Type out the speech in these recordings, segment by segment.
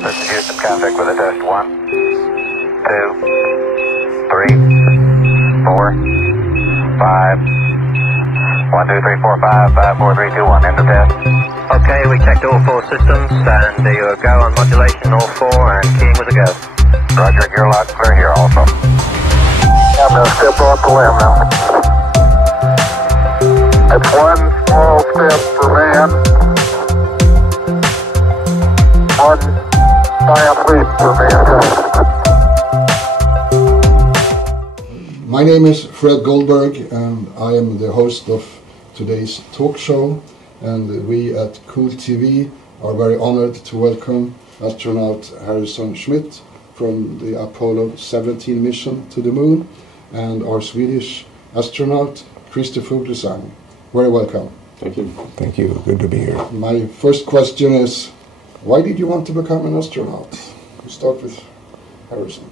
This is Houston, contact with a test. 1, 2, 3, 4, 5. 1, 2, 3, 4, 5, 5, 4, 3, 2, 1. End of test. Okay, we checked all 4 systems, and you go on modulation, all 4, and keying was a go. Roger, you're loud and clear here also. I'm going to step off the limb now. That's one small step for man, one giant leap for mankind. My name is Fred Goldberg, and I am the host of today's talk show. And we at CoolTV are very honored to welcome astronaut Harrison Schmitt from the Apollo 17 mission to the moon, and our Swedish astronaut ChristerFuglesang. Very welcome. Thank you. Thank you. Good to be here. My first question is, why did you want to become an astronaut? We'll start with Harrison.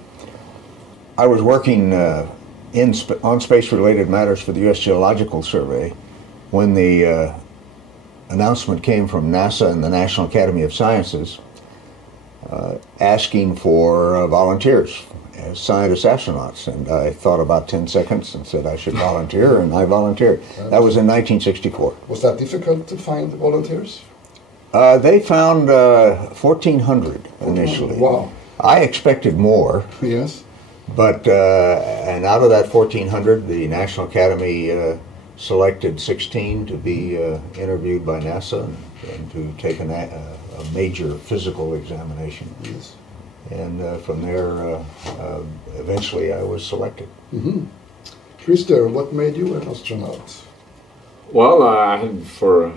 I was working on space-related matters for the U.S. Geological Survey when the announcement came from NASA and the National Academy of Sciences asking for volunteers as scientist astronauts, and I thought about 10 seconds and said I should volunteer, and I volunteered. That was in 1964. Was that difficult to find volunteers? They found 1,400 initially. Wow. I expected more. Yes. But, and out of that 1,400, the National Academy selected 16 to be interviewed by NASA and to take a major physical examination. Yes. And from there, eventually I was selected. Mm-hmm. Christer, what made you an astronaut? Well, I had for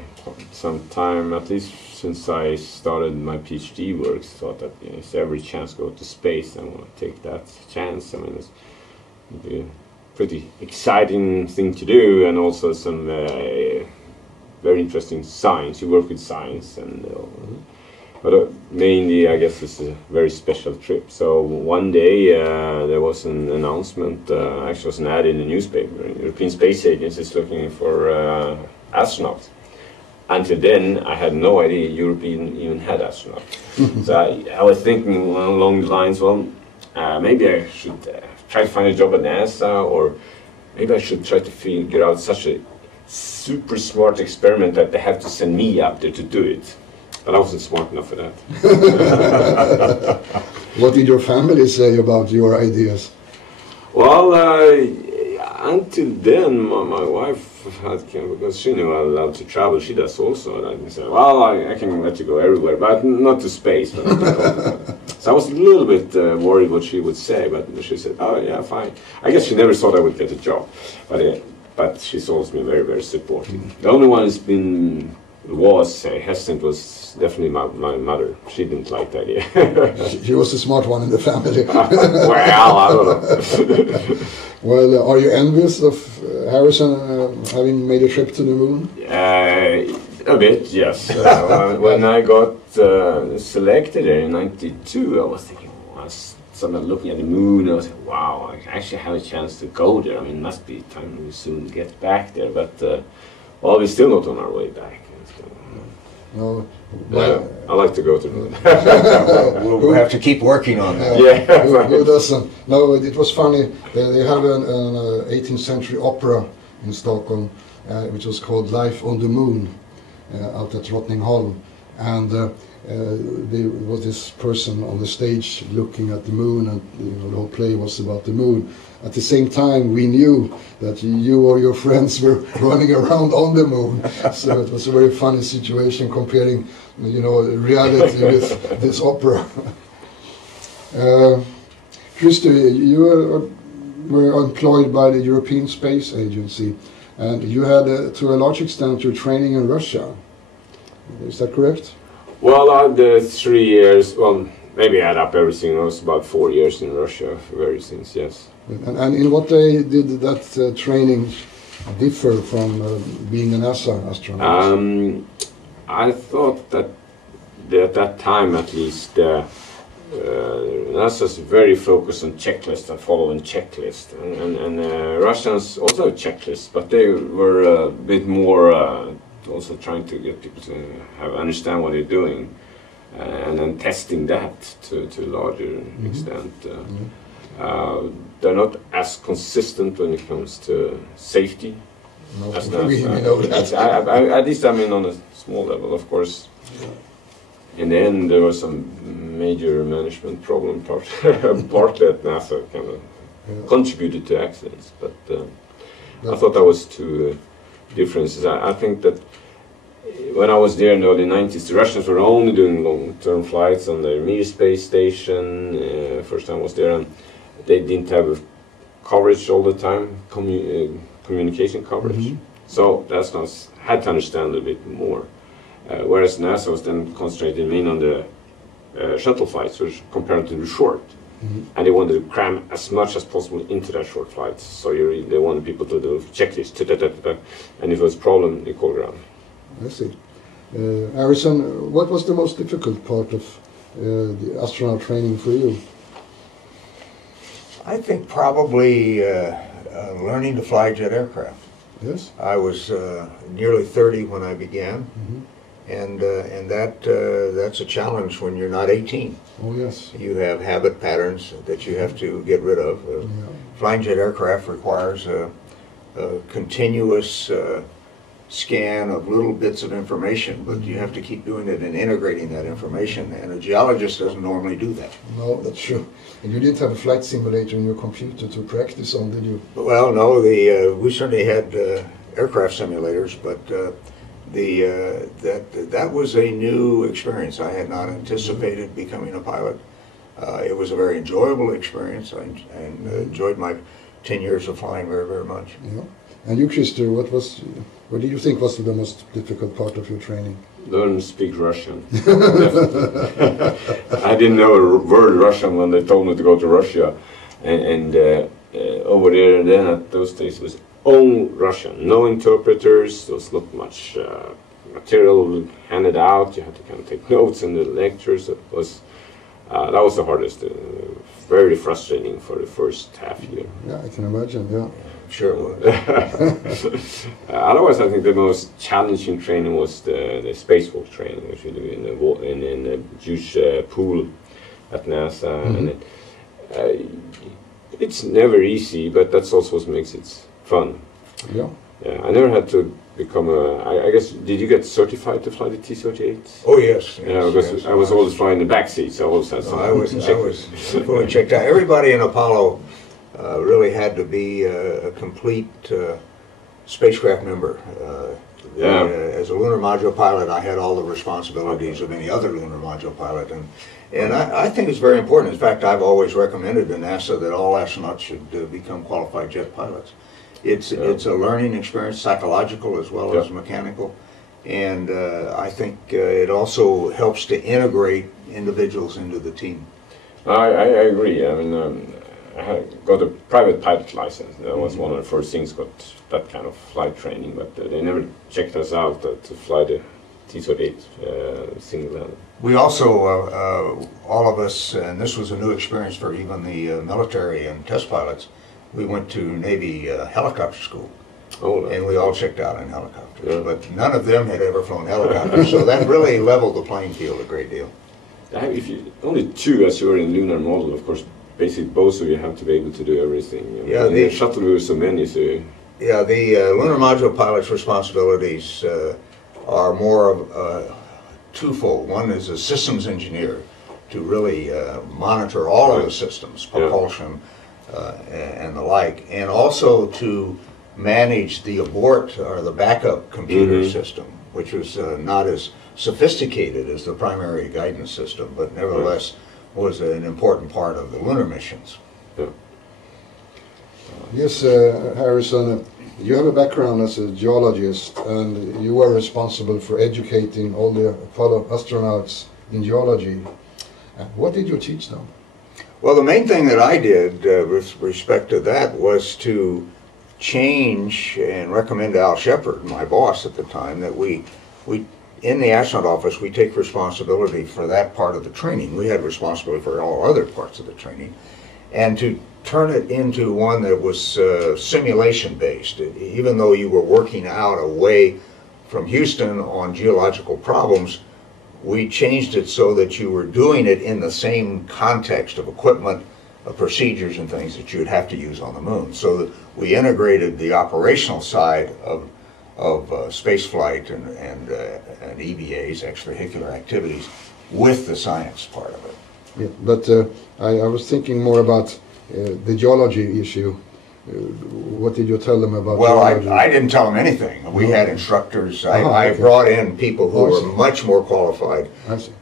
some time, at least since I started my PhD work, thought that if every chance to go to space, I want to take that chance. I mean, it's a pretty exciting thing to do, and also some very interesting science. You work with science, and but mainly, I guess, it's a very special trip. So one day there was an announcement, actually was an ad in the newspaper. European Space Agency is looking for astronauts. Until then, I had no idea Europe even had astronauts. So I was thinking along the lines, well, maybe I should try to find a job at NASA, or maybe I should try to figure out such a super smart experiment that they have to send me up there to do it. But I wasn't smart enough for that. What did your family say about your ideas? Well, until then, my wife had, because she knew I loved to travel, she does also, and I said, well, I can let you go everywhere, but not to space. So I was a little bit worried what she would say, but she said, oh yeah, fine. I guess she never thought I would get a job, but she's always been very, very supportive. The only one who's been hesitant was definitely my mother. She didn't like the idea. She was the smart one in the family. Well, I don't know. Well, are you envious of Harrison having made a trip to the moon? A bit, yes. When I got selected in '92, I was thinking, I was looking at the moon, I was like, wow, I actually have a chance to go there. I mean, it must be time we soon get back there, but well, we're still not on our way back. No, I like to go to the moon. We'll have to keep working on that. Yeah. Who doesn't? No, it was funny. They have an 18th century opera in Stockholm, which was called Life on the Moon, out at Drottningholm. And there was this person on the stage looking at the moon, and the whole play was about the moon. At the same time, we knew that you or your friends were running around on the moon. So it was a very funny situation comparing, reality with this opera. Christer, you were employed by the European Space Agency, and you had, to a large extent, your training in Russia. Is that correct? Well, I had 3 years, well, maybe add up everything, it was about 4 years in Russia for various things, yes. And in what way did that training differ from being a NASA astronaut? I thought that at that time, at least, NASA's very focused on checklists and following checklists, and Russians also have checklists, but they were a bit more also trying to get people to understand what they're doing. and then testing that to a larger extent. They're not as consistent when it comes to safety. No, as we know that. at least I mean on a small level, of course. In the end, there was some major management problem, partly at NASA, kind of contributed to accidents. But I thought that was two differences. I think that when I was there in the early 90s, the Russians were only doing long-term flights on the Mir space station. First time I was there, and they didn't have coverage all the time, communication coverage. So that's not, had to understand a little bit more. Whereas NASA was then concentrated mainly on the shuttle flights, which comparatively short. And they wanted to cram as much as possible into that short flights. So they wanted people to do checklists, and if there was a problem, they called around. I see. Harrison, what was the most difficult part of the astronaut training for you? I think probably learning to fly jet aircraft. Yes. I was nearly 30 when I began, and that's a challenge when you're not 18. Oh yes. You have habit patterns that you have to get rid of. Flying jet aircraft requires a continuous scan of little bits of information, but you have to keep doing it and integrating that information, and a geologist doesn't normally do that. No, that's true. And you didn't have a flight simulator in your computer to practice on, did you? Well, no, we certainly had aircraft simulators, but that was a new experience. I had not anticipated becoming a pilot. It was a very enjoyable experience. I enjoyed my 10 years of flying very, very much. Yeah. And you, Christer, what do you think was the most difficult part of your training? Learn to speak Russian. I didn't know a word Russian when they told me to go to Russia, and over there then at those days it was all Russian, no interpreters. There was not much material handed out. You had to kind of take notes in the lectures. That was the hardest. Very frustrating for the first half year. Yeah, I can imagine. Yeah. Sure it was. Otherwise, I think the most challenging training was the spacewalk training, which we do in a huge pool at NASA. And it's never easy, but that's also what makes it fun. Yeah. Yeah, I never had to become I guess, did you get certified to fly the T-38? Oh yes. Yeah, because yes, I was always flying the back seat, so I always had some. I was fully checked out. Everybody in Apollo really had to be a complete spacecraft member. As a lunar module pilot, I had all the responsibilities of any other lunar module pilot, and I think it's very important. In fact, I've always recommended to NASA that all astronauts should become qualified jet pilots. It's a learning experience, psychological as well as mechanical, and I think it also helps to integrate individuals into the team. I agree. I mean, I got a private pilot license. That was one of the first things, got that kind of flight training, but they never checked us out to fly the T-38 single-handed. We also, all of us, and this was a new experience for even the military and test pilots, we went to Navy helicopter school. Oh, and we all checked out in helicopters, but none of them had ever flown helicopters, so that really leveled the playing field a great deal. If you only two, as you were in lunar model, of course, basically both of you have to be able to do everything. I mean, the shuttle was so many, so... Yeah, the lunar module pilot's responsibilities are more of twofold. One is a systems engineer to really monitor all of the systems, propulsion and the like, and also to manage the abort or the backup computer system, which was not as sophisticated as the primary guidance system, but nevertheless was an important part of the lunar missions. Yes, Harrison, you have a background as a geologist, and you were responsible for educating all the Apollo astronauts in geology. What did you teach them? Well, the main thing that I did with respect to that was to change and recommend to Al Shepard, my boss at the time, that we in the astronaut office, we take responsibility for that part of the training. We had responsibility for all other parts of the training, and to turn it into one that was simulation-based. Even though you were working out away from Houston on geological problems, we changed it so that you were doing it in the same context of equipment, procedures and things that you would have to use on the moon. So that we integrated the operational side of space flight and EVAs, extravehicular activities, with the science part of it. Yeah, but I was thinking more about the geology issue. What did you tell them about geology? I didn't tell them anything. We had instructors. I brought in people who were much more qualified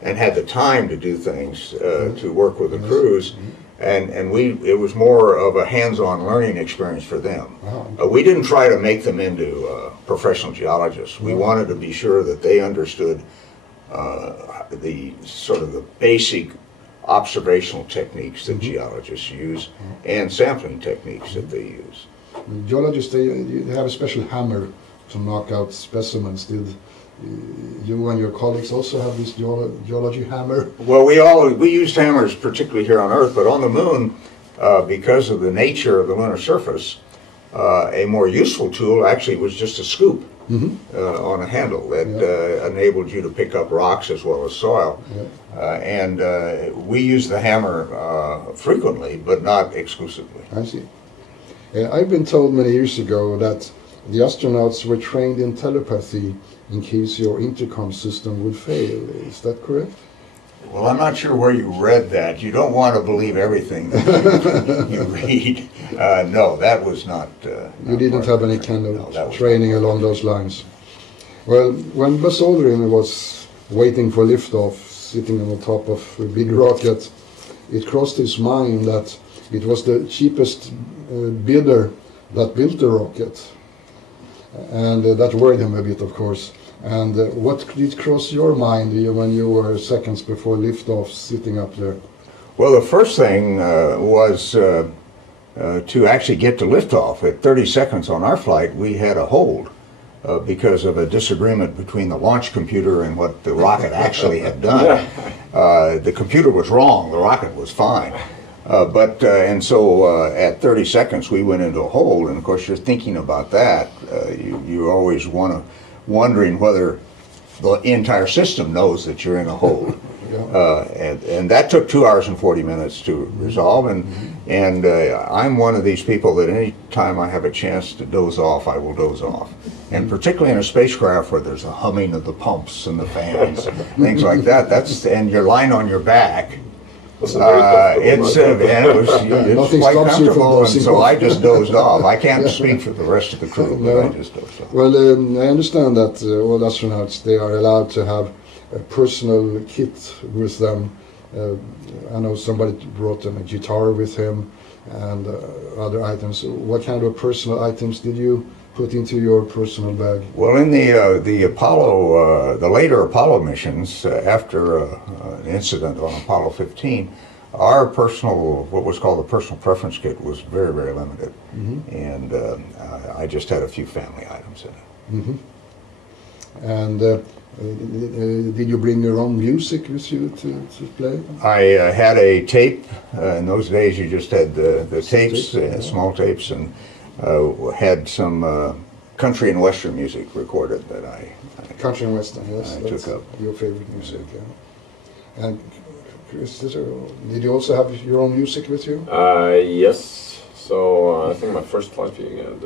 and had the time to do things, to work with the crews. And it was more of a hands-on learning experience for them. We didn't try to make them into professional geologists. We wanted to be sure that they understood the sort of the basic observational techniques that geologists use and sampling techniques that they use. Geologists, they have a special hammer to knock out specimens. Did you and your colleagues also have this geology hammer? Well, we used hammers particularly here on Earth, but on the moon, because of the nature of the lunar surface, a more useful tool actually was just a scoop on a handle that enabled you to pick up rocks as well as soil. And we use the hammer frequently, but not exclusively. I see. I've been told many years ago that the astronauts were trained in telepathy in case your intercom system would fail. Is that correct? Well, I'm not sure where you read that. You don't want to believe everything that you read. No, that was not... you didn't have any kind of training along those lines. Well, when Buzz Aldrin was waiting for liftoff, sitting on the top of a big rocket, it crossed his mind that it was the cheapest bidder that built the rocket. And that worried him a bit, of course. And what did cross your mind when you were seconds before liftoff sitting up there? Well, the first thing was to actually get to liftoff. At 30 seconds on our flight, we had a hold because of a disagreement between the launch computer and what the rocket actually had done. The computer was wrong, the rocket was fine. And so at 30 seconds we went into a hold, and of course you're thinking about that. You always wondering whether the entire system knows that you're in a hold. And that took 2 hours and 40 minutes to resolve, and I'm one of these people that any time I have a chance to doze off, I will doze off. And particularly in a spacecraft where there's a humming of the pumps and the fans, things like that, and you're lying on your back, it's quite comfortable, and so I just dozed off. I can't speak for the rest of the crew, but I just dozed off. Well, I understand that all astronauts, they are allowed to have a personal kit with them. I know somebody brought a guitar with him and other items. What kind of personal items did you put into your personal bag? Well, in the Apollo, the later Apollo missions, after an incident on Apollo 15, our personal, what was called the personal preference kit, was very, very limited, and I just had a few family items in it. And did you bring your own music with you to play? I had a tape. In those days, you just had the tapes, small tapes, and had some country and western music recorded that I country and western, yes, that's took up your favorite music. Yeah. And Chris, did you also have your own music with you? Yes. So I think my first flight we had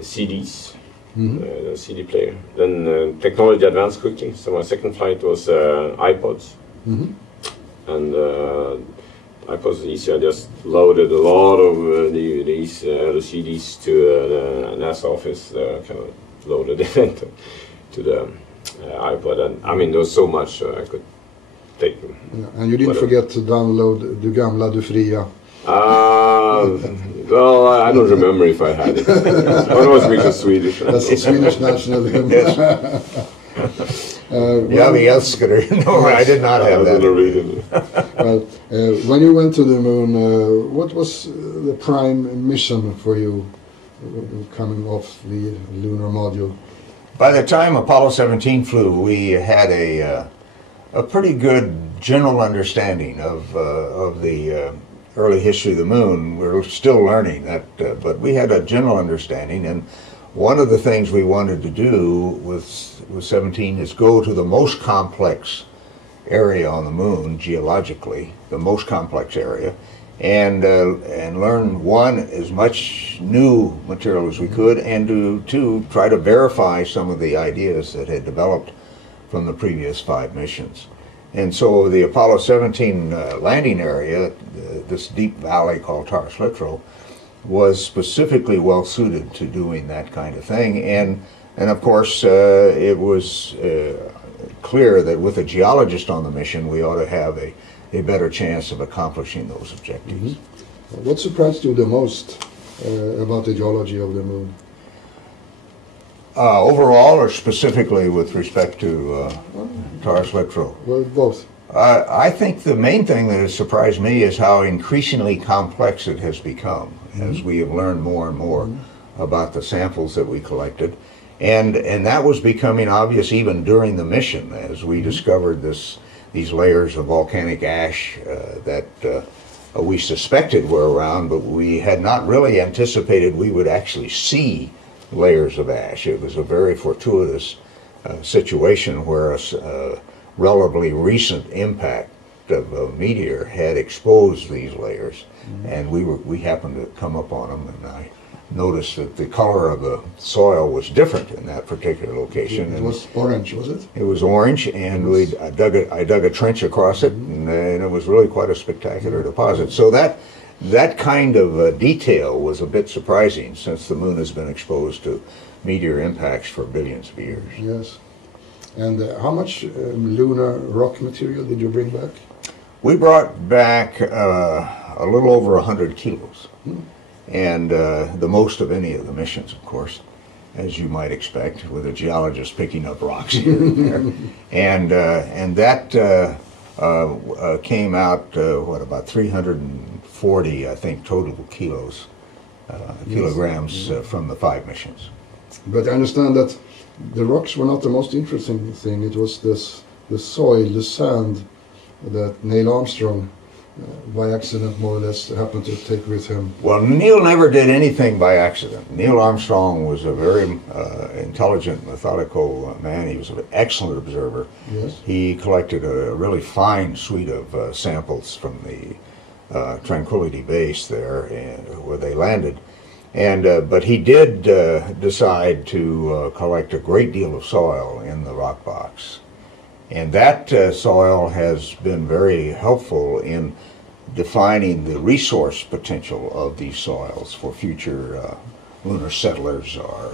CDs, the CD player. Then technology advanced quickly. So my second flight was iPods, and iPods easy. I just loaded a lot of these CDs to the NASA office. Kind of loaded it to the iPod, and I mean there was so much I could take them. Yeah, and you didn't forget to download Du gamla, du fria. Well, I don't remember if I had it. Or was it Swedish? That's the Swedish national hymn. No, I did not have that. Well, when you went to the moon, what was the prime mission for you coming off the lunar module? By the time Apollo 17 flew, we had a pretty good general understanding of the early history of the moon. We were still learning that, but we had a general understanding, and one of the things we wanted to do with 17 is go to the most complex area on the moon geologically, the most complex area, and learn, one, as much new material as we could, and to try to verify some of the ideas that had developed from the previous 5 missions. And so the Apollo 17 landing area, this deep valley called Taurus-Littrow, was specifically well suited to doing that kind of thing. And of course, it was clear that with a geologist on the mission, we ought to have a better chance of accomplishing those objectives. Mm-hmm. What surprised you the most about the geology of the moon? Overall, or specifically with respect to Taurus-Littrow? Well, both. I think the main thing that has surprised me is how increasingly complex it has become as we have learned more and more about the samples that we collected. And that was becoming obvious even during the mission as we discovered these layers of volcanic ash that we suspected were around, but we had not really anticipated we would actually see layers of ash. It was a very fortuitous situation where a relatively recent impact of a meteor had exposed these layers, and we happened to come up on them, and I noticed that the color of the soil was different in that particular location. It was orange, was it? It was orange, and I dug a trench across it, and it was really quite a spectacular deposit. So that kind of detail was a bit surprising, since the moon has been exposed to meteor impacts for billions of years. Yes. And how much lunar rock material did you bring back? We brought back a little over 100 kilos, and the most of any of the missions, of course, as you might expect, with a geologist picking up rocks here and there. And that came out, about 340, I think, total kilos, kilograms from the 5 missions. But I understand that the rocks were not the most interesting thing. It was the soil, the sand that Neil Armstrong, by accident more or less, happened to take with him. Well, Neil never did anything by accident. Neil Armstrong was a very intelligent, methodical man. He was an excellent observer. Yes. He collected a really fine suite of samples from the Tranquility Base there, where they landed. But he did decide to collect a great deal of soil in the rock box. And that soil has been very helpful in defining the resource potential of these soils for future lunar settlers or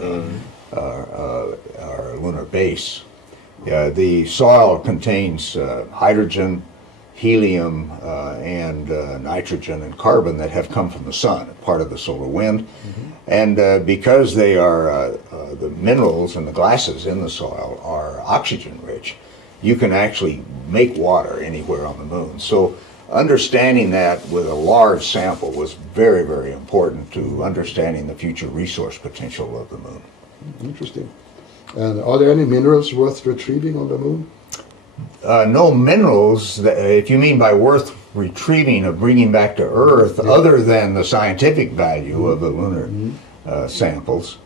lunar base. The soil contains hydrogen, helium, and nitrogen and carbon that have come from the sun, part of the solar wind. And because they are, the minerals and the gases in the soil are oxygen rich, you can actually make water anywhere on the moon. So understanding that with a large sample was very, very important to understanding the future resource potential of the moon. Interesting. And are there any minerals worth retrieving on the moon? No minerals, if you mean by worth retrieving or bringing back to Earth, other than the scientific value of the lunar samples.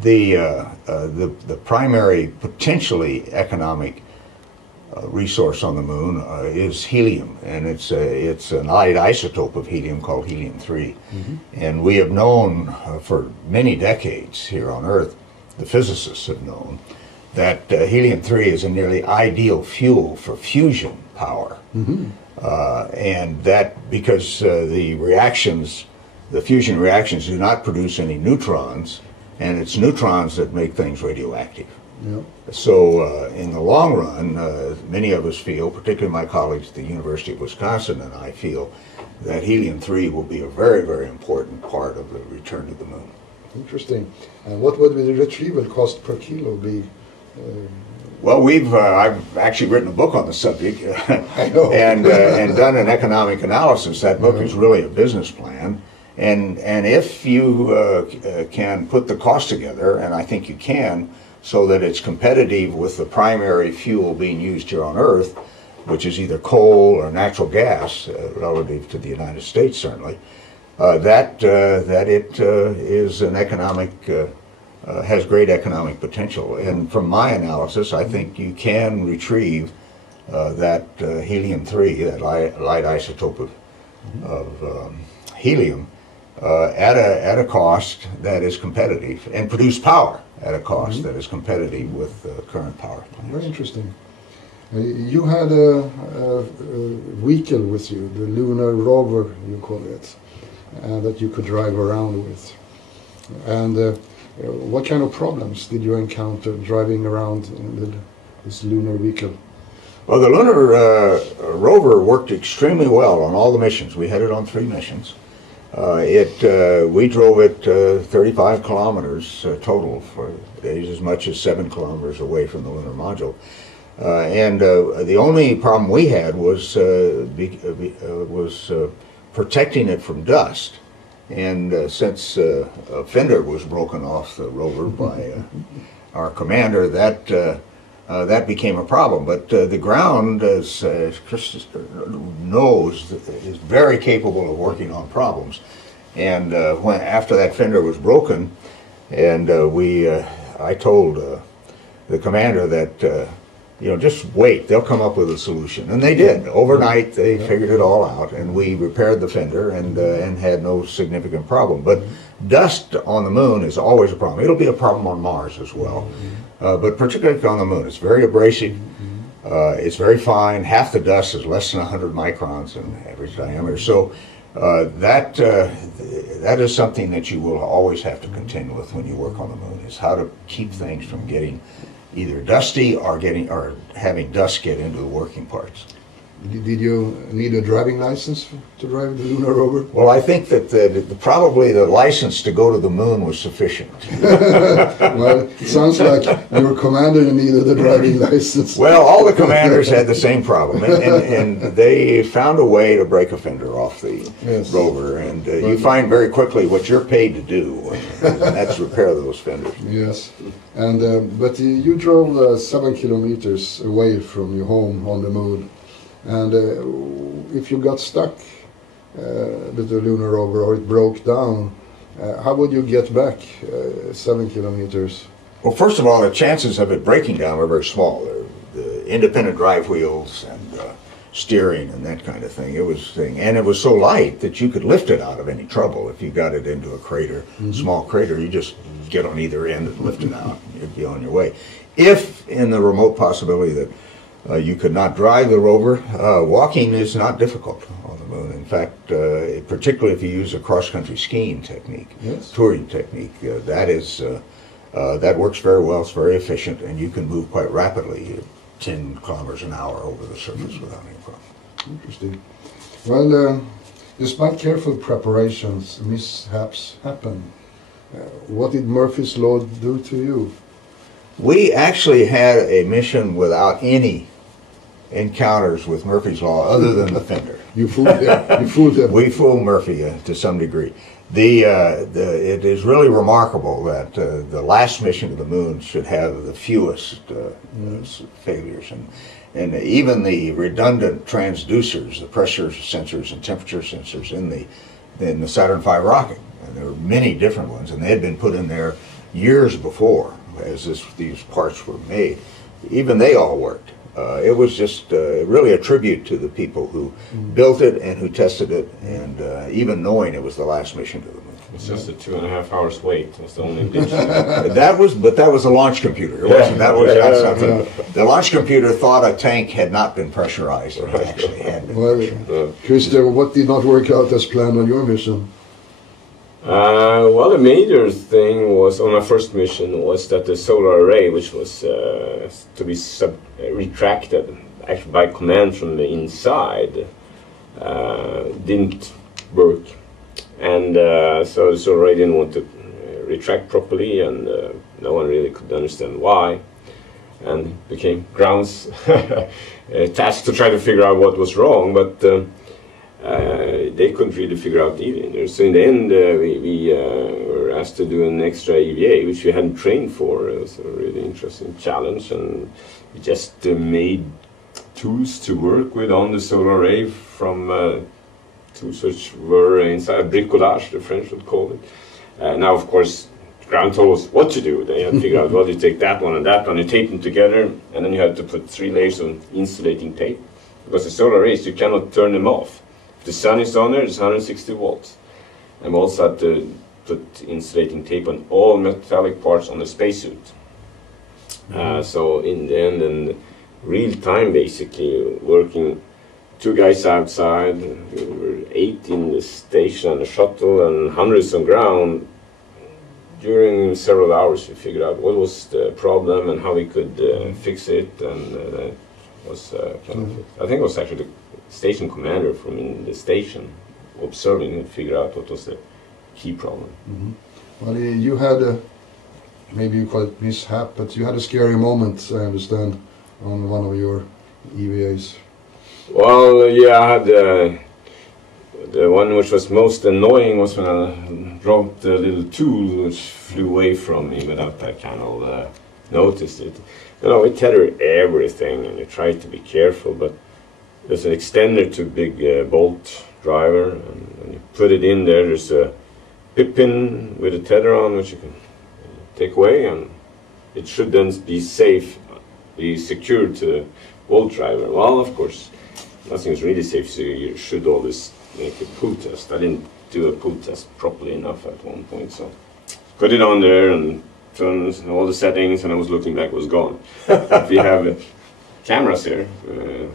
The primary potentially economic resource on the moon is helium, and it's an odd isotope of helium called helium-3. And we have known for many decades here on Earth, the physicists have known, that helium-3 is a nearly ideal fuel for fusion power. And that because the fusion reactions do not produce any neutrons, and it's neutrons that make things radioactive. So in the long run, many of us feel, particularly my colleagues at the University of Wisconsin and I feel, that helium-3 will be a very, very important part of the return to the moon. Interesting. And what would the retrieval cost per kilo be? Well, I've actually written a book on the subject I know. and done an economic analysis. That book is really a business plan. And if you can put the cost together, and I think you can, so that it's competitive with the primary fuel being used here on Earth, which is either coal or natural gas, relative to the United States certainly, that it is an economic, has great economic potential. And from my analysis, I think you can retrieve that helium-3, that light isotope of helium, at a cost that is competitive, and produce power at a cost that is competitive with current power plants. Very interesting. You had a vehicle with you, the lunar rover, you call it, that you could drive around with. And what kind of problems did you encounter driving around in this lunar vehicle? Well, the lunar rover worked extremely well on all the missions. We had it on 3 missions. We drove it 35 kilometers total for days, as much as 7 kilometers away from the lunar module. And the only problem we had was protecting it from dust. And since a fender was broken off the rover by our commander, that became a problem. But the ground, as Chris knows, is very capable of working on problems. And after that fender was broken, and I told the commander that just wait, they'll come up with a solution. And they did. Overnight, they figured it all out, and we repaired the fender and had no significant problem. But dust on the moon is always a problem. It'll be a problem on Mars as well. But particularly on the moon, it's very abrasive, it's very fine. Half the dust is less than 100 microns in average diameter. So that is something that you will always have to contend with when you work on the moon, is how to keep things from getting either dusty or having dust get into the working parts. Did you need a driving license to drive the lunar rover? Well, I think that probably the license to go to the moon was sufficient. Well, it sounds like your commander needed a driving license. Well, all the commanders had the same problem, and they found a way to break a fender off the rover. And you find very quickly what you're paid to do, and that's repair those fenders. Yes, and but you drove 7 kilometers away from your home on the moon. And if you got stuck with the lunar rover, or it broke down, how would you get back 7 kilometers? Well, first of all, the chances of it breaking down are very small. The independent drive wheels and steering and that kind of thing. And it was so light that you could lift it out of any trouble. If you got it into a crater, small crater, you just get on either end and lift it out. You'd be on your way. If in the remote possibility that you could not drive the rover, walking is not difficult on the moon. In fact, particularly if you use a cross-country skiing technique, touring technique, that works very well. It's very efficient, and you can move quite rapidly, 10 kilometers an hour over the surface without any problem. Interesting. Well, despite careful preparations, mishaps happen. What did Murphy's Law do to you? We actually had a mission without any encounters with Murphy's Law other than the fender. You fooled them. You fooled them. We fooled Murphy to some degree. It is really remarkable that the last mission to the moon should have the fewest failures, and even the redundant transducers, the pressure sensors and temperature sensors in the Saturn V rocket, and there were many different ones, and they had been put in there years before as these parts were made. Even they all worked. It was just really a tribute to the people who built it and who tested it, and even knowing it was the last mission to the moon. It's just a 2.5 hours wait. That's the only addition. that was a launch computer. It wasn't. That was not something. The launch computer thought a tank had not been pressurized. And it actually had been. Well, Christer, what did not work out as planned on your mission? Well, the major thing was on my first mission was that the solar array, which was to be retracted actually by command from the inside, didn't work, and so the solar array didn't want to retract properly, and no one really could understand why, and became grounds task to try to figure out what was wrong, but they couldn't really figure out either. So in the end, we were asked to do an extra EVA, which we hadn't trained for. It was a really interesting challenge, and we just made tools to work with on the solar array from tools which were inside bricolage, the French would call it. Now, of course, ground told us what to do. They had to figure out, well, you take that one and that one, you tape them together, and then you had to put 3 layers of insulating tape. Because the solar rays, you cannot turn them off. If the sun is on there, it's 160 volts. And we also had to put insulating tape on all metallic parts on the spacesuit. So in the end, in real time, basically, working 2 guys outside, we were 8 in the station and the shuttle, and hundreds on ground. During several hours, we figured out what was the problem and how we could fix it, and that was kind of, I think it was actually the station commander from in the station observing and figure out what was the key problem. Well, you had a, maybe you call it mishap, but you had a scary moment, I understand, on one of your EVAs. Well, yeah, I had the one which was most annoying was when I dropped a little tool which flew away from me without I kind of noticed it. You know, we tether everything and you try to be careful, but there's an extender to a big bolt driver, and when you put it in there, there's a pip pin with a tether on which you can take away, and it should then be safe, be secured to the bolt driver. Well, of course, nothing is really safe, so you should always make a pull test. I didn't do a pull test properly enough at one point, so put it on there and turned all the settings, and I was looking back, it was gone. We have cameras here,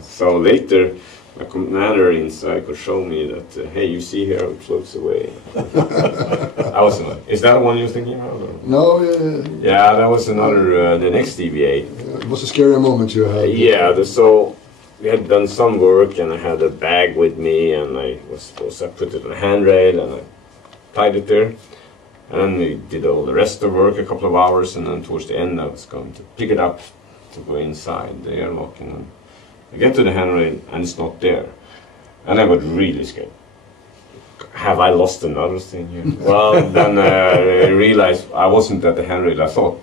so later my commander inside could show me that, hey, you see here how it floats away. I was annoyed. Is that the one you're thinking about? Or? No. Yeah, that was another, the next EVA. It was a scary moment you had. Yeah, so we had done some work, and I had a bag with me, and I was supposed to put it on a handrail, and I tied it there. And then we did all the rest of the work, a couple of hours, and then towards the end I was going to pick it up to go inside the airlock, and I get to the handrail and it's not there. And I got really scared. Have I lost another thing here? Well, then I realized I wasn't at the handrail, I thought.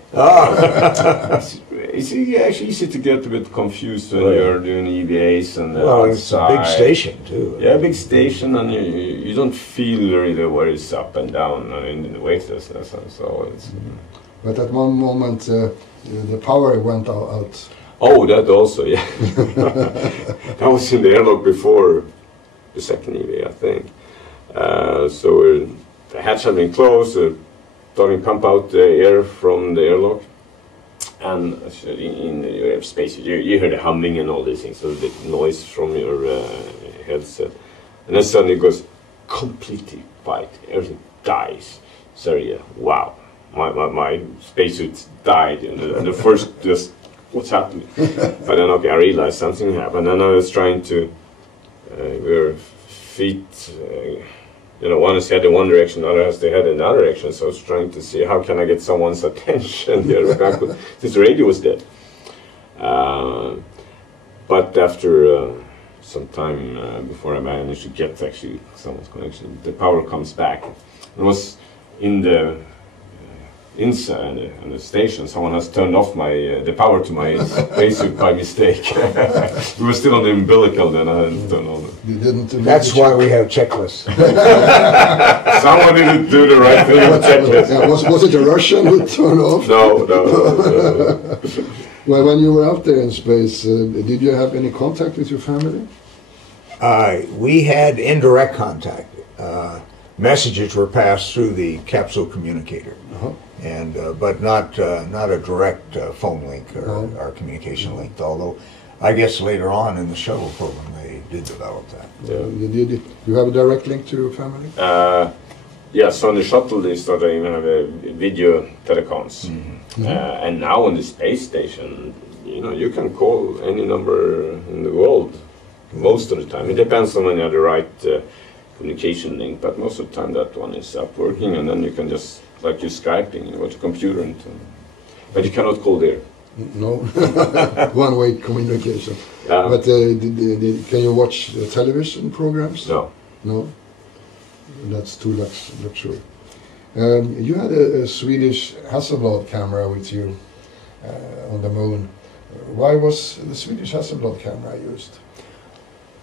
It's actually easy to get a bit confused when you're doing EVAs and well, outside. it's a big station too. Yeah, big station, and you don't feel really where it's up and down in the weightlessness, and so it's. But at one moment the power went out. Oh, that also, yeah. That was in the airlock before the second EVA, I think. So the hatch had been closed, starting to pump out the air from the airlock. And in your space, you hear the humming and all these things, so the noise from your headset. And then suddenly it goes completely quiet. Everything dies. So yeah, wow, my spacesuit died. And the first just, what's happening? But then, okay, I realized something happened. And I was trying to, we were feet, you know, one is head in one direction, the other has the head in the other direction. So I was trying to see how can I get someone's attention here, since the radio was dead. But after some time before I managed to get actually someone's connection, the power comes back. It was in the inside on the station. Someone has turned off the power to my spacesuit by mistake. We were still on the umbilical then. I hadn't turned on it. You didn't. That's why we have checklists. Someone didn't do the right thing with checklist. Yeah, was it a Russian who turned off? No. Well, when you were out there in space, did you have any contact with your family? We had indirect contact. Messages were passed through the capsule communicator, and but not a direct phone link or communication link. Although, I guess later on in the shuttle program they did develop that. Yeah. Did you have a direct link to your family? Yes, on the shuttle they started even have a video telecoms, and now on the space station, you know, you can call any number in the world most of the time. It depends on when you have the right communication link, but most of the time that one is up working, and then you can just, like you're Skyping, you go to computer, and but you cannot call there. No, one-way communication. But can you watch television programs? No. No, that's too luxury. You had a Swedish Hasselblad camera with you on the moon. Why was the Swedish Hasselblad camera used?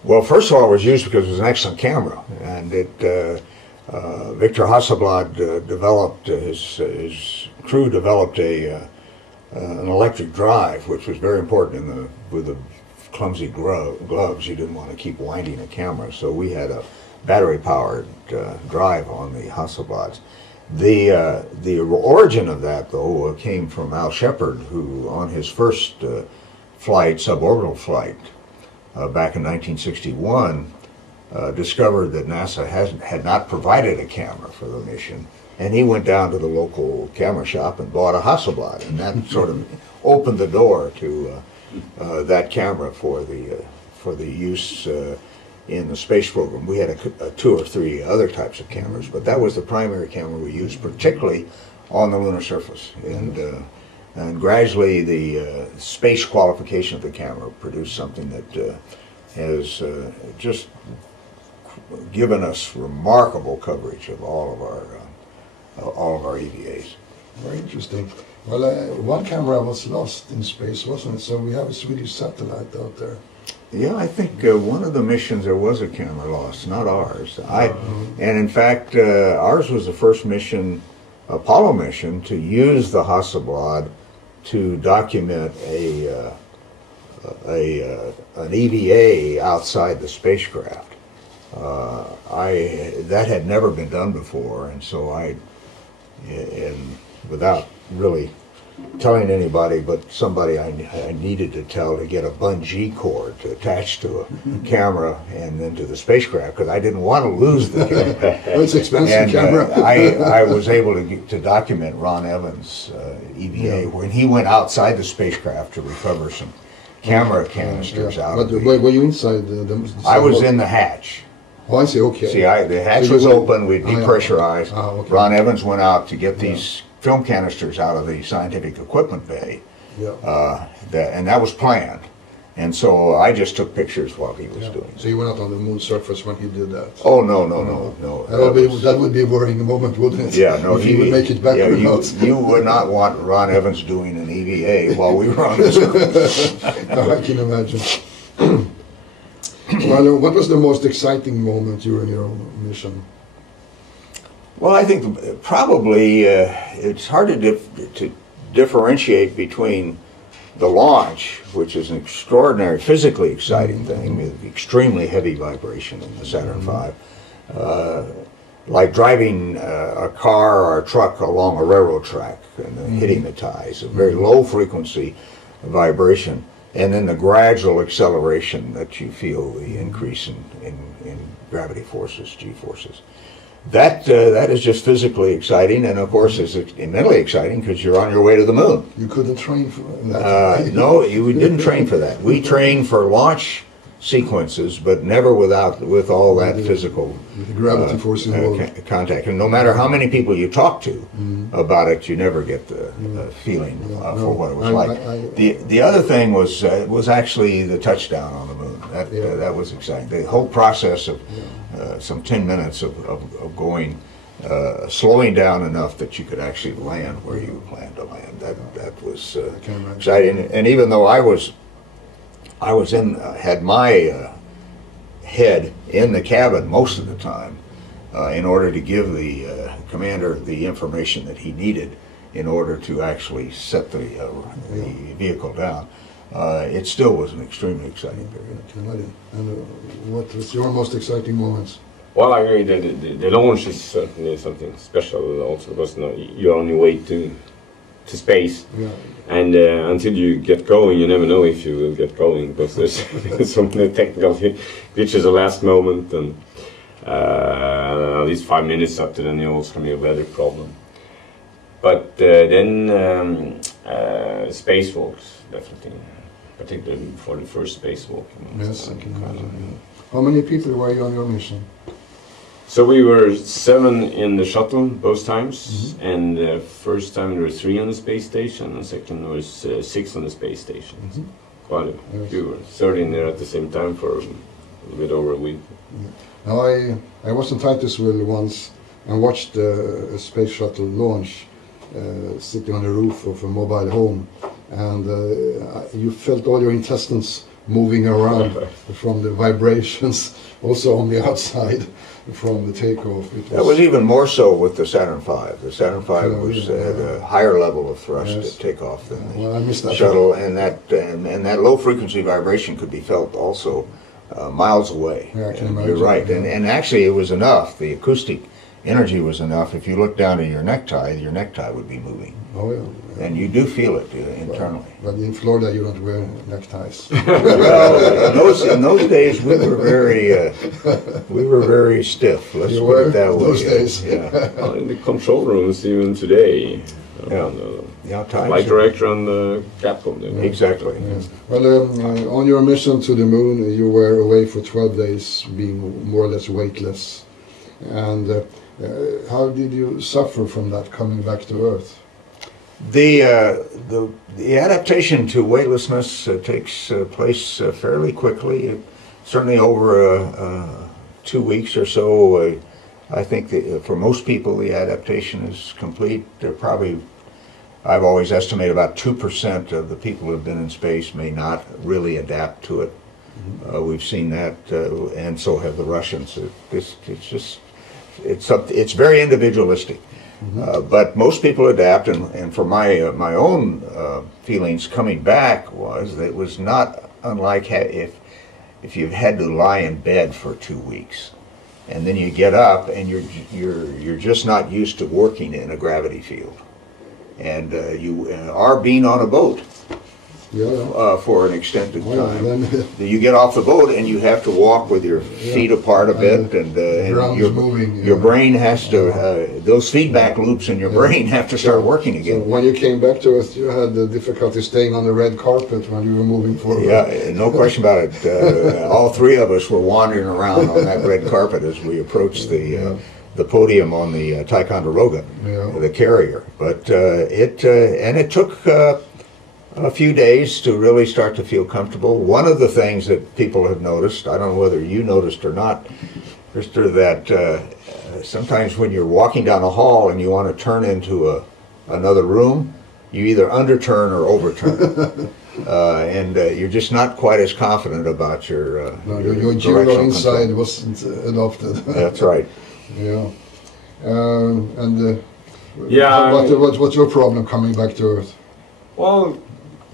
Well, first of all, it was used because it was an excellent camera, and Victor Hasselblad developed his crew developed an electric drive, which was very important with the clumsy gloves. You didn't want to keep winding a camera, so we had a battery-powered drive on the Hasselblads. The origin of that, though, came from Al Shepard, who on his first flight, suborbital flight, back in 1961, discovered that NASA had not provided a camera for the mission, and he went down to the local camera shop and bought a Hasselblad, and that sort of opened the door to that camera for the use in the space program. We had two or three other types of cameras, but that was the primary camera we used, particularly on the lunar surface. And gradually the space qualification of the camera produced something that has just given us remarkable coverage of all of our EVAs. Very interesting. Well, one camera was lost in space, wasn't it? So we have a Swedish satellite out there. Yeah, I think one of the missions there was a camera lost, not ours. And in fact, ours was the first mission, Apollo mission, to use the Hasselblad to document an EVA outside the spacecraft. That had never been done before, and so without really telling anybody, but somebody I needed to tell, to get a bungee cord to attach to a camera and then to the spacecraft, because I didn't want to lose the camera. It's expensive And camera. I was able to document Ron Evans' EVA when he went outside the spacecraft to recover some camera canisters out of But were you inside the I was in the hatch. Oh, I see, okay. See, the hatch was open, we depressurized. Okay. Ron Evans went out to get these film canisters out of the scientific equipment bay, and that was planned. And so I just took pictures while he was doing it. So you went out on the moon's surface when he did that? Oh, no. That would be a worrying moment, wouldn't it? Yeah, no. If he would make it back or not. You would not want Ron Evans doing an EVA while we were on the surface. No, I can imagine. Well, what was the most exciting moment during your mission? Well, I think probably it's hard to differentiate between the launch, which is an extraordinary, physically exciting thing, with extremely heavy vibration in the Saturn V, like driving a car or a truck along a railroad track and hitting the ties, a very low frequency vibration, and then the gradual acceleration that you feel, the increase in gravity forces, G-forces. That is just physically exciting, and of course it's mentally exciting because you're on your way to the moon. You couldn't train for that? No, we didn't train for that. We trained for launch sequences, but never with all that physical with the gravity force involved. Contact. And no matter how many people you talk to about it, you never get the feeling for what it was like. The other thing was actually the touchdown on the moon. That was exciting. The whole process of some 10 minutes of going, slowing down enough that you could actually land where you planned to land. That was exciting. And even though had my head in the cabin most of the time in order to give the commander the information that he needed in order to actually set the vehicle down. It still was an extremely exciting period. I can imagine. And what was your most exciting moments? Well, I agree that the launch is certainly something special also, because you're on your way to space. Yeah. And until you get going, you never know if you will get going, because there's some technical glitches at the last moment, and at least 5 minutes up to then there always can be a weather problem. But then spacewalks, definitely, particularly for the first spacewalk. Yes, I can imagine. How many people were you on your mission? So we were 7 in the shuttle both times, and the first time there were 3 on the space station, and the second there was 6 on the space station. Quite a few were 30 in there at the same time for a bit over a week. Now I was in Titusville once and watched a space shuttle launch, sitting on the roof of a mobile home, and you felt all your intestines moving around from the vibrations, also on the outside from the takeoff. That was even more so with the Saturn V. The Saturn V had a higher level of thrust at takeoff than the shuttle, and that low frequency vibration could be felt also miles away. Yeah, I can imagine. You're right, and actually it was enough. The acoustic energy was enough. If you look down at your necktie would be moving. Oh yeah. And you do feel it internally. But in Florida, you don't wear neckties. Well, in those days, we were very stiff. Let's put it that way. Those days. Yeah. Well, in the control rooms, even today. Flight director and the capcom. Exactly. Yeah. Well, on your mission to the moon, you were away for 12 days, being more or less weightless. And how did you suffer from that coming back to Earth? The adaptation to weightlessness takes place fairly quickly. Certainly over 2 weeks or so. I think that for most people the adaptation is complete. Probably, I've always estimated about 2% of the people who have been in space may not really adapt to it. We've seen that, and so have the Russians. It's very individualistic. But most people adapt, and for my own feelings coming back was that it was not unlike if you've had to lie in bed for 2 weeks, and then you get up and you're just not used to working in a gravity field, and you are being on a boat. For an extended time. You get off the boat and you have to walk with your feet apart a bit, and your brain has to, those feedback loops in your brain have to start working again. So when you came back to Earth, you had the difficulty staying on the red carpet when you were moving forward. Yeah, no question about it. All three of us were wandering around on that red carpet as we approached the podium on the Ticonderoga, the carrier. But it took a few days to really start to feel comfortable. One of the things that people have noticed, I don't know whether you noticed or not, Christer, that sometimes when you're walking down a hall and you want to turn into another room, you either underturn or overturn. And you're just not quite as confident about your judo inside wasn't adopted. That's right. Yeah. What's your problem coming back to Earth? Well,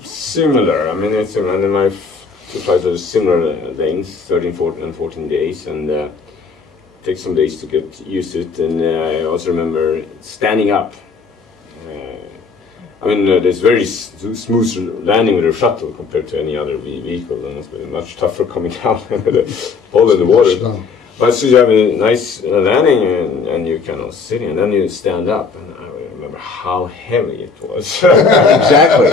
similar. I mean, it's and I've tried those similar things, 13, 14, and 14 days, and it takes some days to get used to it. And I also remember standing up. I mean, there's very smooth landing with a shuttle compared to any other vehicle, and it's been much tougher coming down with the hole in the water. But so you have a nice landing, and you're kind of sitting, and then you stand up, and I remember how heavy it was. Exactly.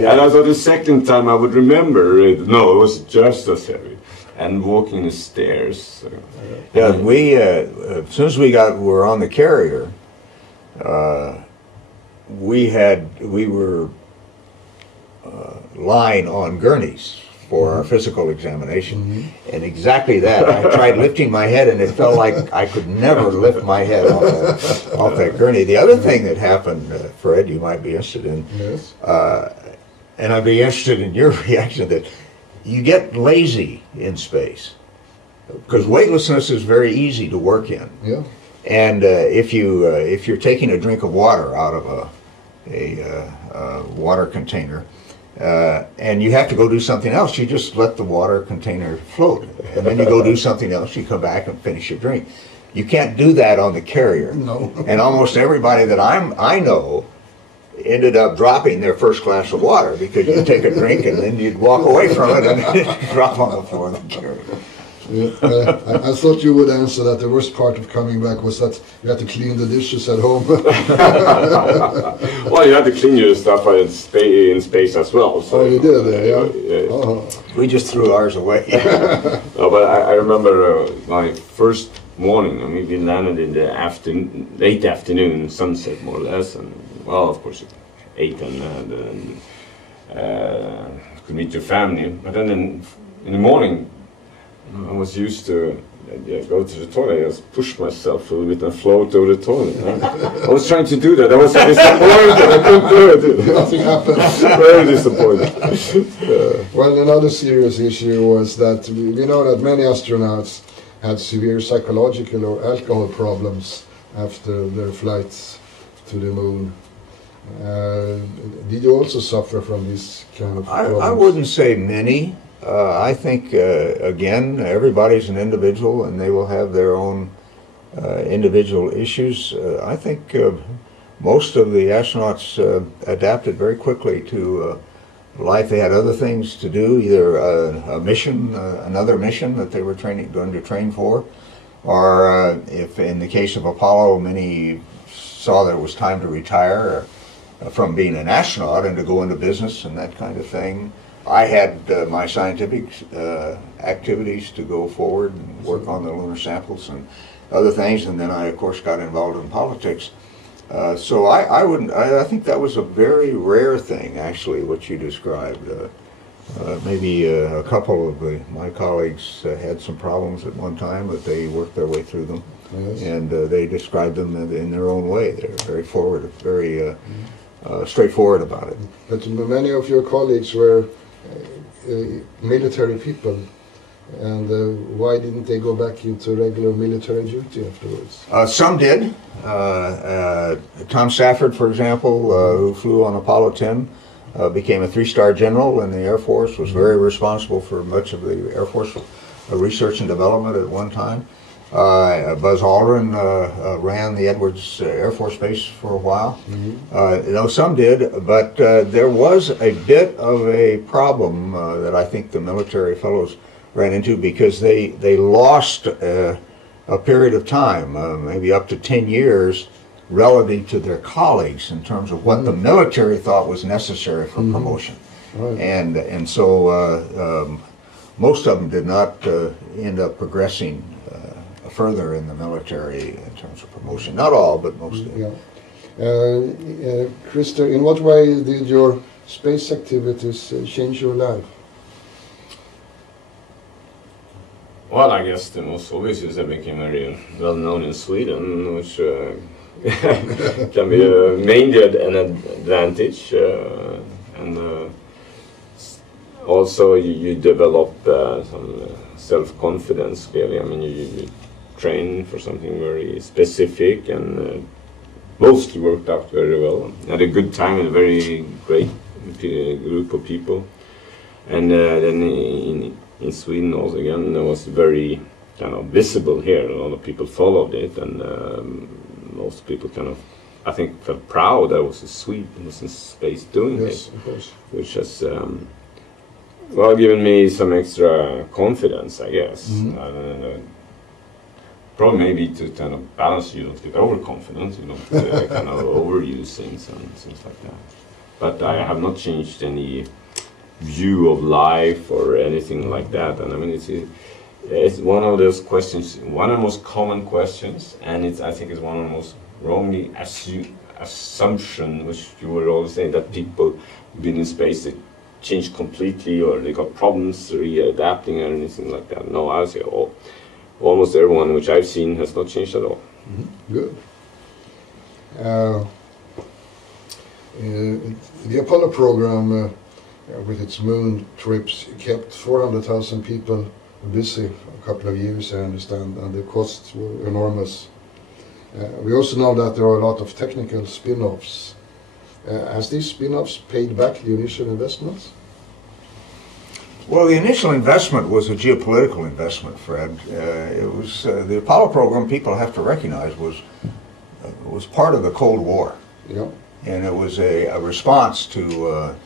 Yeah, and I thought the second time I would remember it. No, it was just as heavy. And walking the stairs. Yeah, we as soon as we were on the carrier, we were lying on gurneys for our physical examination, and exactly that. I tried lifting my head, and it felt like I could never lift my head off that gurney. The other thing that happened, Fred, you might be interested in, and I'd be interested in your reaction, that you get lazy in space because weightlessness is very easy to work in. Yeah. And if you're taking a drink of water out of a water container, and you have to go do something else, you just let the water container float, and then you go do something else, you come back and finish your drink. You can't do that on the carrier. No. And almost everybody that I know ended up dropping their first glass of water, because you'd take a drink and then you'd walk away from it and then drop on the floor of the carrier. Yeah, I thought you would answer that the worst part of coming back was that you had to clean the dishes at home. Well, you had to clean your stuff in space as well. So, you did, yeah. We just threw ours away. No, but I remember my first morning. I mean, we landed in the late afternoon, sunset more or less, and well, of course, ate and could meet your family. But then in the morning, I was used to go to the toilet, I just push myself a little bit and float over the toilet. I was trying to do that. I was disappointed. I couldn't do it. Nothing happened. Very disappointed. Well, another serious issue was that we know that many astronauts had severe psychological or alcohol problems after their flights to the moon. Did you also suffer from this kind of problems? I wouldn't say many. I think, again, everybody's an individual and they will have their own individual issues. I think most of the astronauts adapted very quickly to life. They had other things to do, either a mission, another mission that they were going to train for, or if in the case of Apollo, many saw that it was time to retire from being an astronaut and to go into business and that kind of thing. I had my scientific activities to go forward and work on the lunar samples and other things, and then I of course got involved in politics. So I think that was a very rare thing, actually, what you described. Maybe a couple of my colleagues had some problems at one time, but they worked their way through them. Yes. And they described them in their own way. They're very forward, very straightforward about it. But many of your colleagues were military people, and why didn't they go back into regular military duty afterwards? Some did. Tom Stafford, for example, who flew on Apollo 10, became a 3-star general in the Air Force, was very responsible for much of the Air Force research and development at one time. Buzz Aldrin ran the Edwards Air Force Base for a while. Some did, but there was a bit of a problem that I think the military fellows ran into, because they lost a period of time, maybe up to 10 years, relative to their colleagues in terms of what the military thought was necessary for promotion. Right. And so most of them did not end up progressing further in the military in terms of promotion. Not all, but most of them. Yeah. Christer, in what way did your space activities change your life? Well, I guess the most obvious is I became very well known in Sweden, which can be mainly an advantage, and also you develop some self-confidence. Really, I mean, you train for something very specific, and mostly worked out very well. Had a good time with a very great group of people, and then in Sweden also again it was very kind of visible here. A lot of people followed it, and most people kind of, I think, felt proud that was a Swede who was in space doing it, of course. Which has well given me some extra confidence, I guess. Probably maybe to kind of balance, you don't get overconfident, you don't kind of overuse things and things like that. But I have not changed any view of life or anything like that. And I mean, it's one of those questions, one of the most common questions, and I think it's one of the most wrongly assumption, which you were always saying, that people who've been in space, they change completely, or they got problems readapting or anything like that. No, I would say almost everyone which I've seen has not changed at all. Good. The Apollo program, with its moon trips, kept 400,000 people busy for a couple of years, I understand, and the costs were enormous. We also know that there are a lot of technical spin-offs. Has these spin-offs paid back the initial investments? Well, the initial investment was a geopolitical investment, Fred. It was the Apollo program. People have to recognize was part of the Cold War, and it was a response to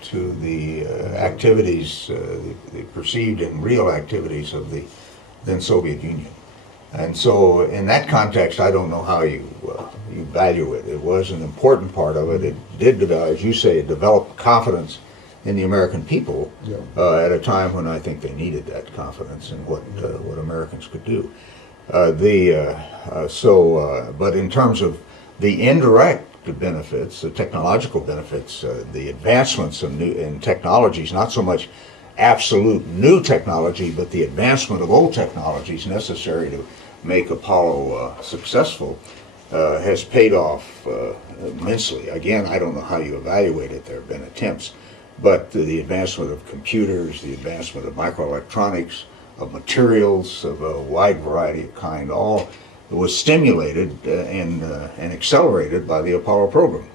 the activities, the perceived and real activities of the then Soviet Union. And so, in that context, I don't know how you value it. It was an important part of it. It did, as you say, it developed confidence in the American people at a time when I think they needed that confidence in what Americans could do. But in terms of the indirect benefits, the technological benefits, the advancements in technologies, not so much absolute new technology, but the advancement of old technologies necessary to make Apollo successful has paid off immensely. Again, I don't know how you evaluate it. There have been attempts, but the advancement of computers, the advancement of microelectronics, of materials of a wide variety of kind, all was stimulated and accelerated by the Apollo program.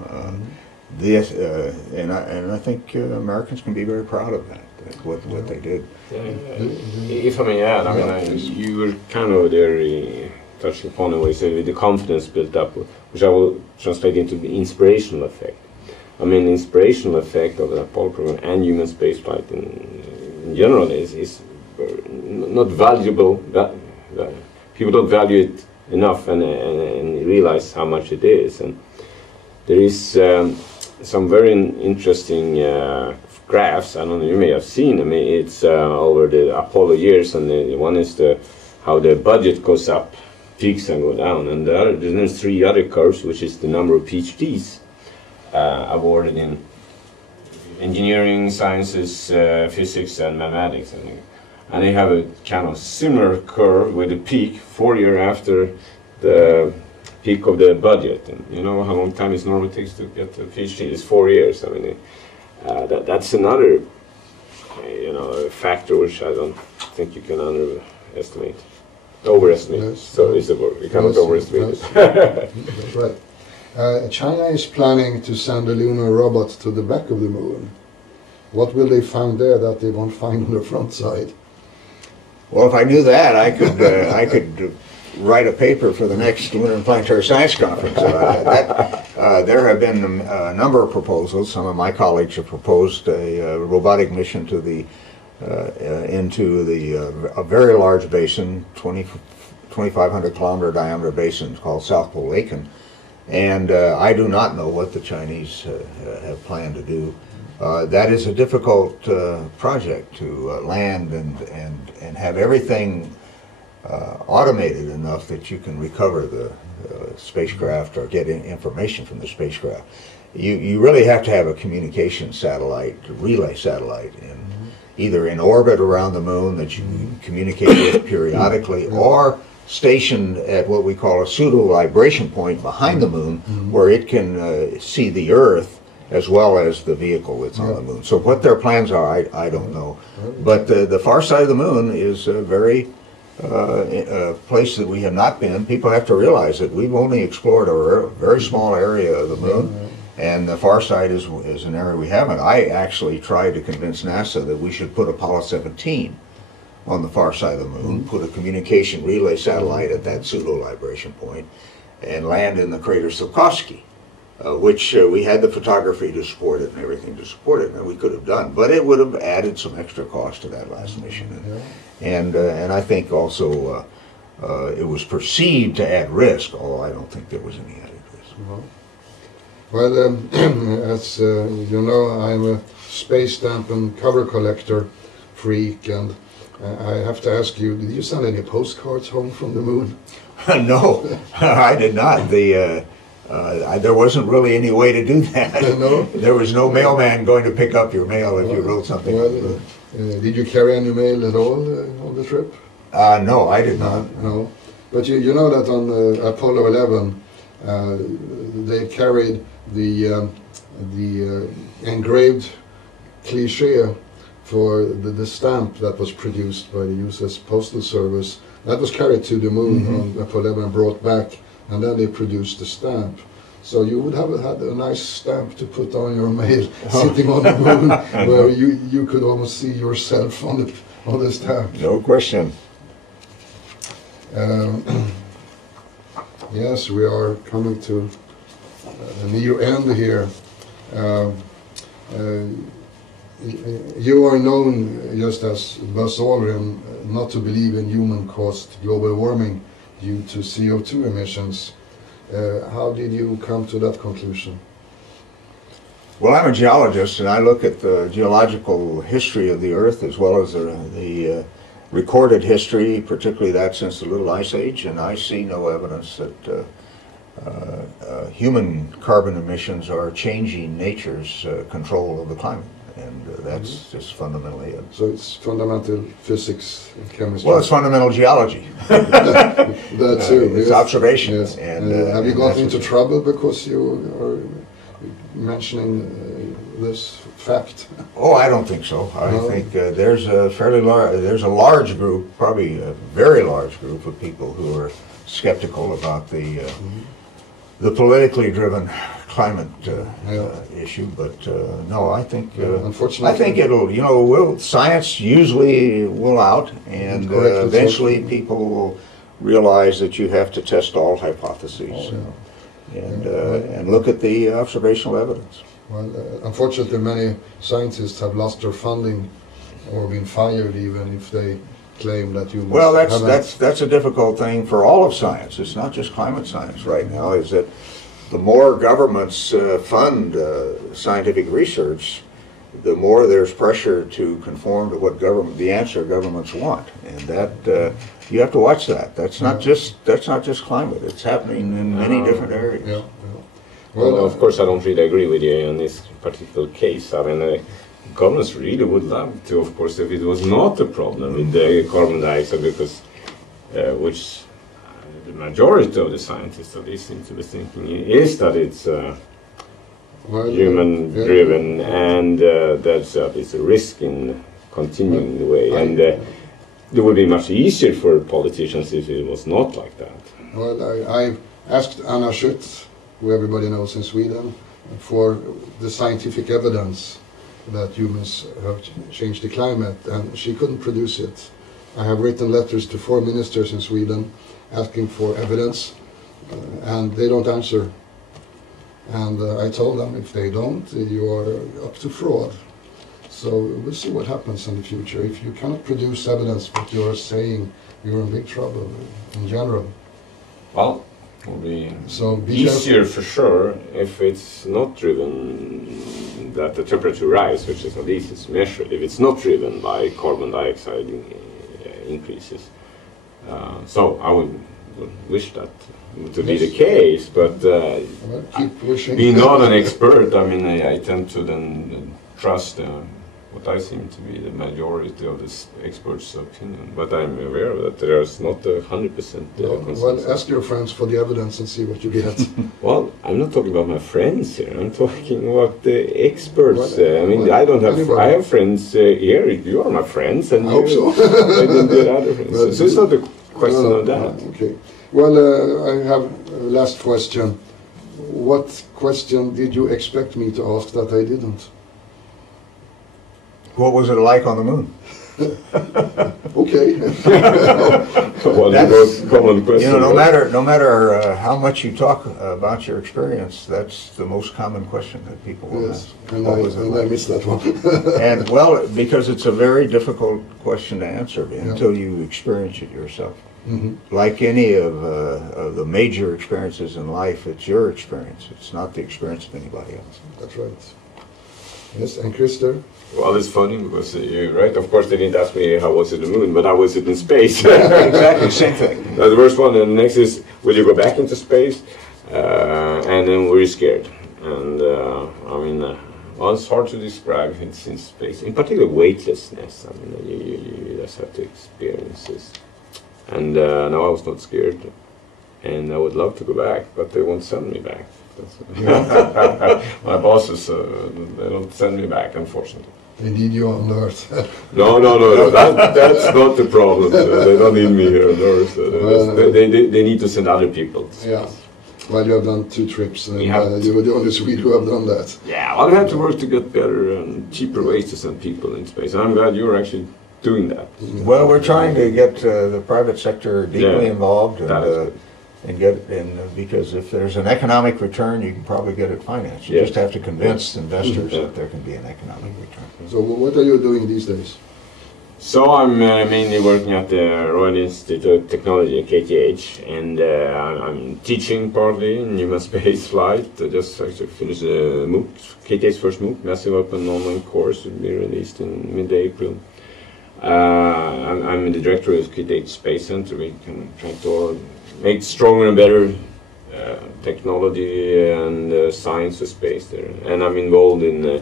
And I think Americans can be very proud of that, what they did. If I may add, I mean, you were kind of there touching upon the way, so the confidence built up, which I will translate into the inspirational effect. I mean, the inspirational effect of the Apollo program and human spaceflight in general is not valuable. People don't value it enough and realize how much it is. And there is some very interesting graphs. I don't know, you may have seen them. It's over the Apollo years, and one is how the budget goes up, peaks and go down, and there's 3 other curves, which is the number of PhDs awarded in engineering, sciences, physics, and mathematics. And they have a kind of similar curve with a peak 4 years after the peak of the budget. And you know how long time it normally takes to get a PhD? It's 4 years. I mean, that's another, factor which I don't think you can overestimate. Yes. So is the word. You cannot overestimate it. That's right. China is planning to send a lunar robot to the back of the moon. What will they find there that they won't find on the front side? Well, if I knew that, I could write a paper for the next Lunar and Planetary Science Conference. There have been a number of proposals. Some of my colleagues have proposed a robotic mission to into a very large basin, 2,500 kilometer diameter basin called South Pole Laken. And I do not know what the Chinese have planned to do. That is a difficult project to land and have everything automated enough that you can recover the spacecraft or get information from the spacecraft. You really have to have a communication satellite, a relay satellite, either in orbit around the moon that you can communicate with periodically, or stationed at what we call a pseudo-libration point behind the moon, where it can see the Earth as well as the vehicle that's on the moon. So what their plans are, I don't know. But the far side of the moon is a very place that we have not been. People have to realize that we've only explored a very small area of the moon, and the far side is an area we haven't. I actually tried to convince NASA that we should put Apollo 17 on the far side of the moon, put a communication relay satellite at that pseudo-libration point, and land in the crater Tsiolkovsky, which we had the photography to support it and everything to support it, and we could have done. But it would have added some extra cost to that last mission. And I think also it was perceived to add risk, although I don't think there was any added risk. Well, as you know, I'm a space stamp and cover collector freak, and I have to ask you, did you send any postcards home from the moon? No, I did not. There wasn't really any way to do that. No? There was no mailman going to pick up your mail if you wrote something. Well, did you carry any mail at all on the trip? No, I did not. No. But you know that on Apollo 11, they carried the engraved cliché for the stamp that was produced by the U.S. Postal Service. That was carried to the moon on Apollo 11 and brought back, and then they produced the stamp. So you would have had a nice stamp to put on your mail sitting on the moon, where you could almost see yourself on the stamp. No question. Yes, we are coming to a near end here. You are known, just as Buzz Aldrin, not to believe in human-caused global warming due to CO2 emissions. How did you come to that conclusion? Well, I'm a geologist, and I look at the geological history of the Earth as well as the recorded history, particularly that since the Little Ice Age, and I see no evidence that human carbon emissions are changing nature's control of the climate. and that's just fundamentally it. So it's fundamental physics and chemistry. Well, it's fundamental geology. That too. It's yes. observations. Yes. And have you and got that's into what- trouble because you are mentioning this fact? Oh, I don't think so. I No. think there's a fairly large, there's a large group, probably a very large group of people who are skeptical about the politically driven climate issue. But no, I think Unfortunately, I think it'll, you know, science usually will out, and Correct itself. eventually people will realize that you have to test all hypotheses and look at the observational evidence. Well, unfortunately, many scientists have lost their funding or been fired even if they claim that you must Well, have that's a difficult thing for all of science. It's not just climate science right now. Is that the more governments fund scientific research, the more there's pressure to conform to what the answer governments want, and that you have to watch that. That's not just climate. It's happening in many different areas. Yeah. Well, of course, I don't really agree with you in this particular case. I mean, governments really would love to, of course, if it was not a problem with the carbon dioxide, because which the majority of the scientists at least seem to be thinking is that it's human-driven, and that's it's a risk in continuing the way. And it would be much easier for politicians if it was not like that. Well, I asked Anna Schütt, who everybody knows in Sweden, for the scientific evidence that humans have changed the climate, and she couldn't produce it. I have written letters to 4 ministers in Sweden asking for evidence, and they don't answer. And I told them, if they don't, you are up to fraud. So we'll see what happens in the future. If you cannot produce evidence but you're saying, you're in big trouble in general. Well, it will be Be easier careful. for sure if it's not driven that the temperature rise, which is at least it's measured, if it's not driven by carbon dioxide increases. So I would wish that to be the case, but Keep wishing. being not an expert, I mean, I tend to then trust what I seem to be the majority of the experts' opinion. But I'm aware that there's not 100% consensus. Well, ask your friends for the evidence and see what you get. Well, I'm not talking about my friends here. I'm talking about the experts. Well, I mean, well, I don't have. anybody. I have friends here. You are my friends, and I hope so. I didn't get other friends. So it's not a question of that. Okay. Well, I have a last question. What question did you expect me to ask that I didn't? What was it like on the moon? Okay. Well, That's- the most common question. You know, was- no matter how much you talk about your experience, that's the most common question that people will Yes, ask. and What was it I like? missed that one. And well, because it's a very difficult question to answer until you experience it yourself. Mhm. Like any of the major experiences in life, it's your experience. It's not the experience of anybody else. That's right. Yes, and Christer? Well, it's funny because you're right. Of course, they didn't ask me how was it in the moon, but how was it in space? Exactly, same thing. That's the first one. And the next is, will you go back into space? And then were you scared? And I mean, well, it's hard to describe it's in space. In particular, weightlessness. I mean, you just have to experience this. And no, I was not scared. And I would love to go back, but they won't send me back. My bosses, they don't send me back, unfortunately. They need you on Earth. No, that's not the problem. They don't need me here on Earth. They need to send other people to space. Yeah. Well, you have done 2 trips, and Yeah. you were the only Swede who have done that. Yeah, well, we have to work to get better and cheaper ways to send people in space. And I'm glad you're actually doing that. Well, we're trying to get the private sector deeply involved, That is good. because if there's an economic return, you can probably get it financed. You Yeah. just have to convince investors Yeah. that there can be an economic return. So what are you doing these days? So I'm mainly working at the Royal Institute of Technology, KTH, and I'm teaching partly in human space flight. I just actually finished the MOOC, KTH's first MOOC, Massive Open Online Course, will be released in mid-April. I'm the director of KTH Space Center. We can try to make stronger and better technology and science of space there. And I'm involved in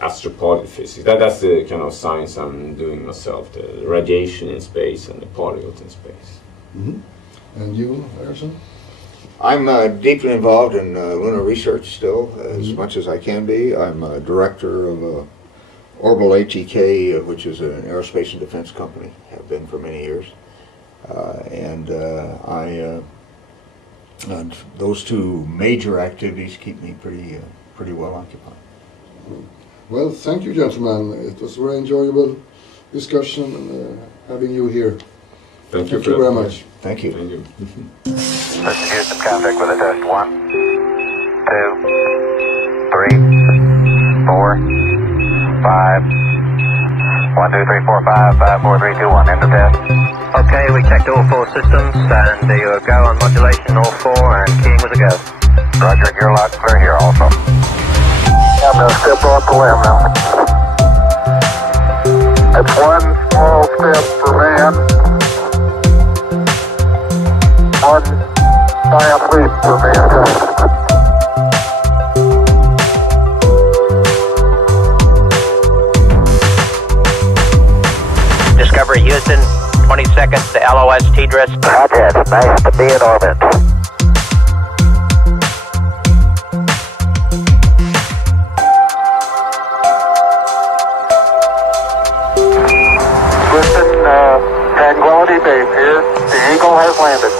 astroparticle physics. That's the kind of science I'm doing myself, the radiation in space and the particles in space. Mm-hmm. And you, Harrison? I'm deeply involved in lunar research still, as much as I can be. I'm a director of Orbital ATK, which is an aerospace and defense company, have been for many years. And those two major activities keep me pretty well occupied. Well, thank you, gentlemen. It was a very enjoyable discussion having you here. Thank you very much. Thank you. Thank you. Houston, Houston, contact with a test. 1, 2, 3, 4, 5. 1, 2, 3, 4, 5, 5, 4, 3, 2, 1. End of test. Okay, we checked all 4 systems, and there you go on modulation, all 4, and keying was a go. Roger, you're loud and clear here also. I'm going to step off the limb now. That's one small step for man, one giant leap for mankind. Discovery Houston, 20 seconds to LOS TDRS. Roger, it's nice to be in orbit. Houston, Tranquility Base here. The Eagle has landed.